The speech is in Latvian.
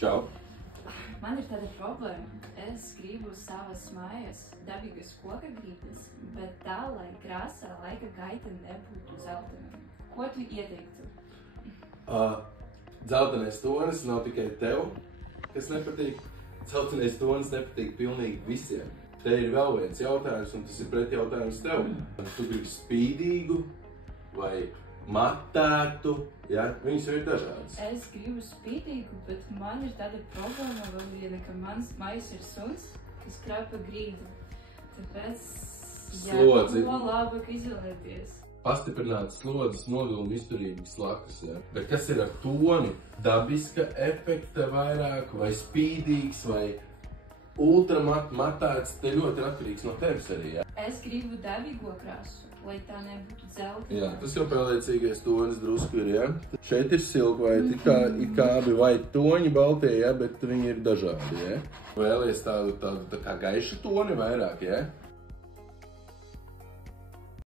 Čau. Man ir tāda problēma. Es gribu savas mājas dabīgas koka grīdas, bet tā, lai krāsā laika gaita nebūtu zeltaina. Ko tu ieteiktu? Dzeltenais tonis nav tikai tev, kas nepatīk. Dzeltenais tonis nepatīk pilnīgi visiem. Te ir vēl viens jautājums, un tas ir pretjautājums tev. Tu gribi spīdīgu vai matētu, ja? Viņas jau ir dažādas. Es gribu spīdīgu, bet man ir tāda problēma vēl viena, ka mans mājas ir suns, kas krāpa grīdu. Tāpēc, Slodzi. ko labāk izvēlēties? Pastiprināts slodzes noviluma izturības lakas, ja? Bet kas ir ar toni? Dabiska efekta vairāk, vai spīdīgs, vai ultramatēts? Te ļoti atkarīgs no tevis arī, ja? Es gribu dabīgo krāsu, lai tā nebūtu zeltaina. Jā, tas jau pēlēcīgais tonis drusku ir, ja? Šeit ir silkvaiti, kā abi vaiti toņi baltie, ja? Bet viņi ir dažādi, ja? Vēlies tādu tā kā gaišu toni vairāk, ja?